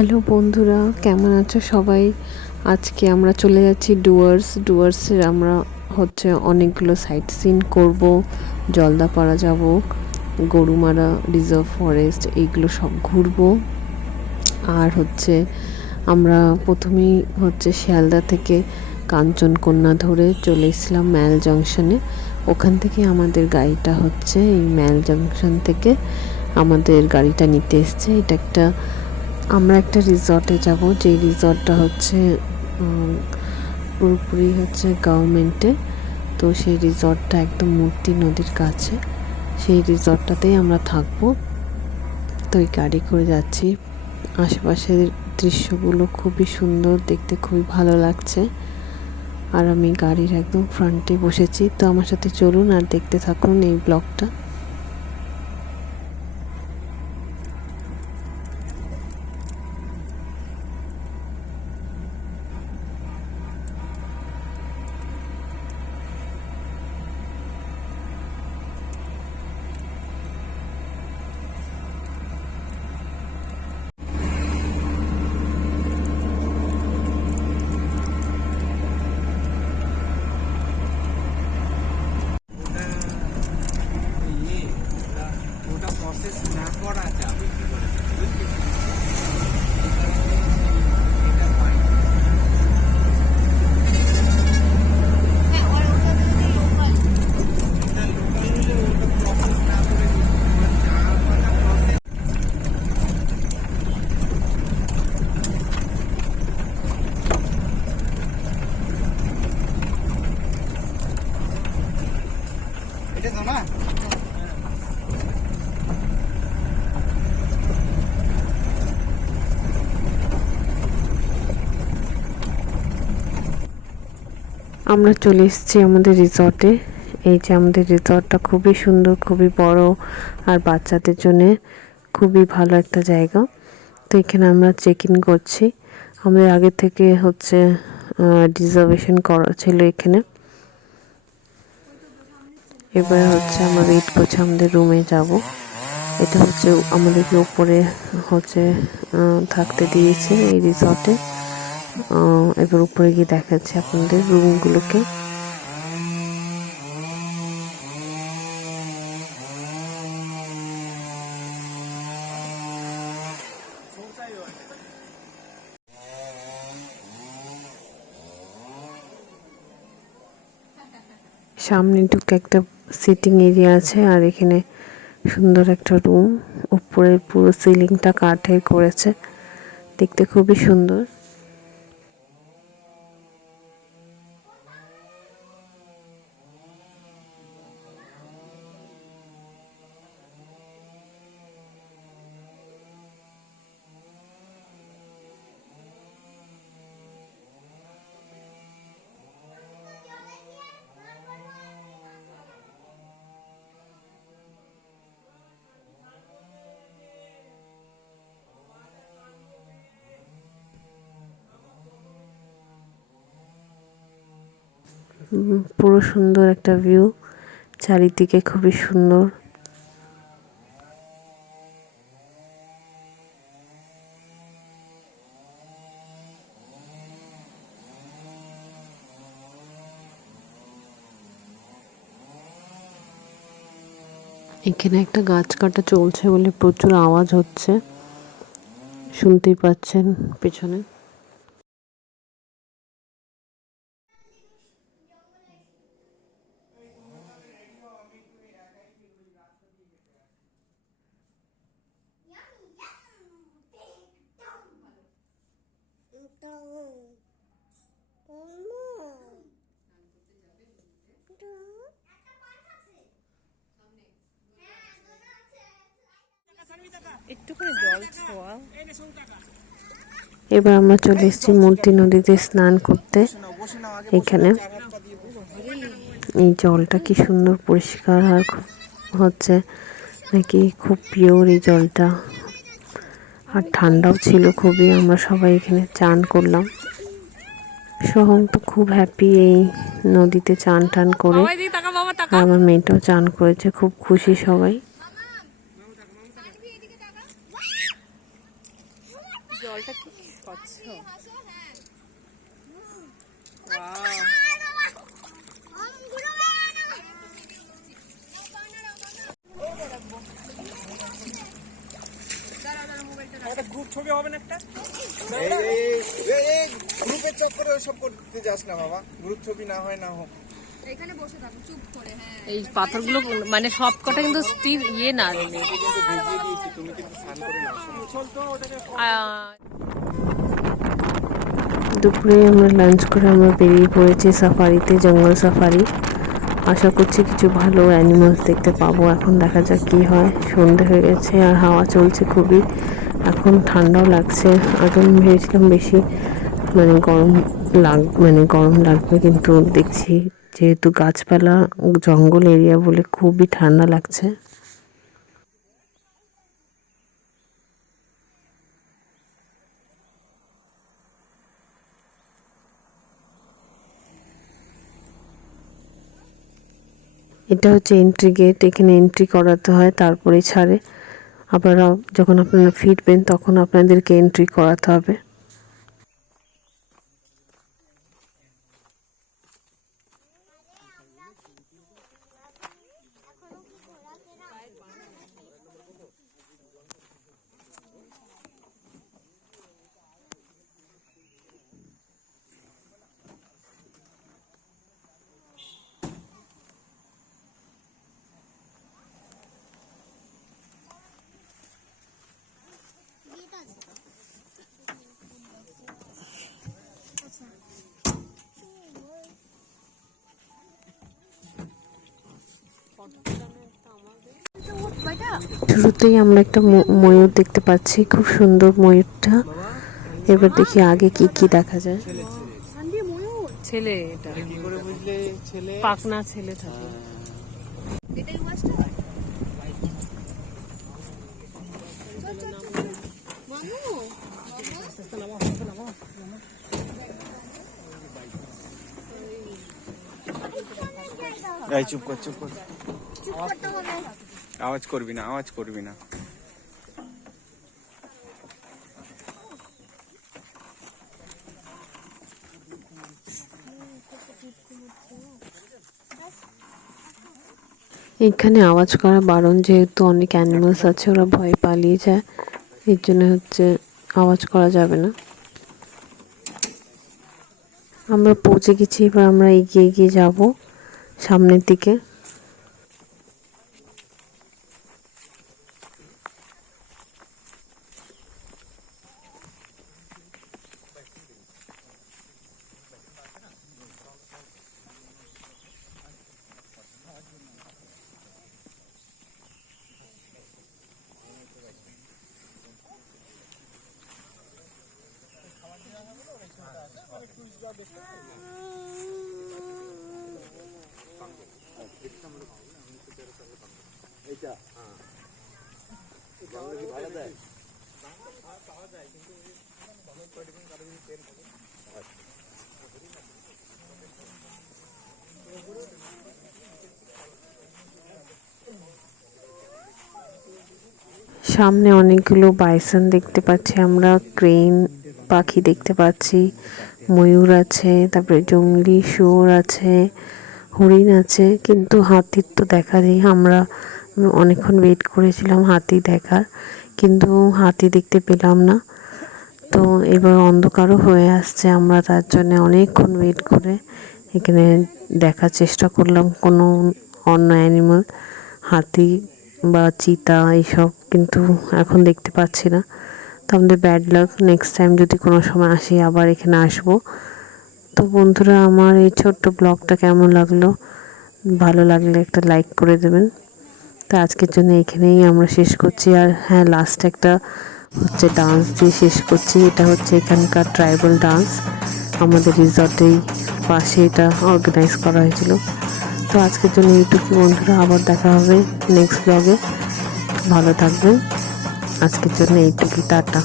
Hello বন্ধুরা, কেমন আছো সবাই? আজকে আমরা চলে যাচ্ছি ডুয়ার্সে। আমরা অনেকগুলো সাইট সিন করব। জলদাপাড়া যাব, গরুমারা রিজার্ভ ফরেস্ট, এইগুলো সব ঘুরবো। আর আমরা প্রথমেই শিয়ালদা থেকে কাঞ্চনকন্যা ধরে চলে এসেছিলাম ম্যাল জাংশনে। ওখান থেকে আমাদের গাড়িটা এই ম্যাল জাংশন থেকে আমাদের গাড়িটা নিতে এসছে। আমরা একটা রিসর্টে যাব, যে রিসর্টটা পুরোপুরি গভর্নমেন্টে। তো সেই রিসর্টটা একদম মূর্তি নদীর কাছে, সেই রিসর্টটাতেই আমরা থাকবো। তো এই গাড়ি করে যাচ্ছি। আশেপাশের দৃশ্যগুলো খুবই সুন্দর, দেখতে খুবই ভালো লাগছে। আর আমি গাড়ির একদম ফ্রন্টে বসেছি। তো আমার সাথে চলুন আর দেখতে থাকুন এই ব্লগটা। আমরা চলে এসেছি আমাদের রিসর্টে। এই যে আমাদের রিসর্টটা খুবই সুন্দর, খুবই বড়, আর বাচ্চাদের জন্য খুবই ভালো একটা জায়গা। তো এখানে আমরা চেক ইন করছি। আমাদের আগে থেকে রিজার্ভেশন করা ছিল এখানে। এবার আমরা ওয়েট করছি আমাদের রুমে যাব। এটা আমাদেরকে উপরে থাকতে দিয়েছে এই রিসর্টে। এবার উপরে গিয়ে দেখাচ্ছি আপনাদের রুমগুলোকে। সামনে ঢুকে একটা সিটিং এরিয়া আছে, আর এখানে সুন্দর একটা রুম। উপরের পুরো সিলিংটা কাঠের করেছে, দেখতে খুবই সুন্দর। পুরো সুন্দর একটা ভিউ, চারিদিকে খুবই সুন্দর। এখানে একটা গাছ কাটা চলছে বলে প্রচুর আওয়াজ হচ্ছে, শুনতেই পাচ্ছেন পেছনে। এবার আমরা চলে এসেছি মূর্তি নদীতে স্নান করতে। এখানে এই জলটা কি সুন্দর পরিষ্কার, আর নাকি খুব পিওর এই জলটা, আর ঠান্ডাও ছিল খুবই। আমরা সবাই এখানে চান করলাম। সোহম তো খুব হ্যাপি এই নদীতে চান টান করে, আর আমার মেয়েটাও চান করেছে, খুব খুশি সবাই। জলটা কি স্বচ্ছ। গ্রুপ ছবি হবে না একটা? গ্রুপের চক্করে ওসব করতে যাস না বাবা, গ্রুপ ছবি না হয় না হোক। এখানে বসে থাকো চুপ করে। হ্যাঁ, এই পাথরগুলো মানে সব কটা কিন্তু স্টিল ইয়ে না। তুমি কিন্তু স্নান করে নাও। দুপুরে আমরা লাঞ্চ করে আমরা বেরিয়ে পড়েছি সাফারিতে, জঙ্গল সাফারি। আশা করছি কিছু ভালো অ্যানিমালস দেখতে পাবো। এখন দেখা যাক কি হয়। সন্ধে হয়ে গেছে আর হাওয়া চলছে খুবই, এখন ঠান্ডাও লাগছে। আগে আমি ভেবেছিলাম বেশি গরম লাগবে, কিন্তু দেখছি যেহেতু গাছপালা জঙ্গল এরিয়া বলে খুবই ঠান্ডা লাগছে। এটা হচ্ছে এন্ট্রি গেট, এখানে এন্ট্রি করাতে হয় তারপরে ছাড়ে। আপনারা যখন আপনারা ফিরবেন তখন আপনাদেরকে এন্ট্রি করাতে হবে। শুরুতেই আমরা একটা ময়ূর দেখতে পাচ্ছি, খুব সুন্দর ময়ূরটা। এবার দেখি আগে কি কি দেখা যায়। ছেলে, এটা কি করে বুঝলে ছেলে? পাকনা ছেলে থাকে। এটাই ওয়াচটা। এই চুপ কর, চুপ কর, আওয়াজ করবি না, আওয়াজ করবি না। এখানে আওয়াজ করা বারণ, যেহেতু অনেক অ্যানিমালস আছে, ওরা ভয় পালিয়ে যায়, এর জন্য হচ্ছে আওয়াজ করা যাবে না। আমরা পৌঁছে গেছি, এবার আমরা এগিয়ে এগিয়ে যাব সামনের দিকে। সামনে অনেকগুলো বাইসন দেখতে পাচ্ছি আমরা, ক্রেন পাখি দেখতে পাচ্ছি, ময়ূর আছে, তারপরে জংলি শুয়োর আছে, হরিণ আছে, কিন্তু হাতির তো দেখা নেই। আমরা অনেকক্ষণ ওয়েট করেছিলাম হাতি দেখার, কিন্তু হাতি দেখতে পেলাম না। তো এবার অন্ধকারও হয়ে আসছে, আমরা তার জন্য অনেকক্ষণ ওয়েট করে এখানে দেখার চেষ্টা করলাম কোনো অন্য অ্যানিমাল, হাতি বা চিতা এইসব, কিন্তু এখন দেখতে পাচ্ছি না। তো আমাদের ব্যাড লাক, নেক্সট টাইম যদি কোনো সময় আসি আবার এখানে আসবো। তো বন্ধুরা, আমার এই ছোট্ট ব্লগটা কেমন লাগলো, ভালো লাগলে একটা লাইক করে দেবেন। তো আজকের জন্য এখানেই আমরা শেষ করছি। আর হ্যাঁ, লাস্ট একটা হচ্ছে ডান্স দিয়ে শেষ করছি। এটা হচ্ছে এখানকার ট্রাইবাল ডান্স, আমাদের রিসর্টেই পাশে এটা অর্গানাইজ করা হয়েছিল। তো আজকের জন্য এইটুকু বন্ধুরা, আবার দেখা হবে নেক্সট ব্লগে। ভালো থাকবেন, আজকের জন্য এইটুকু, টাটা।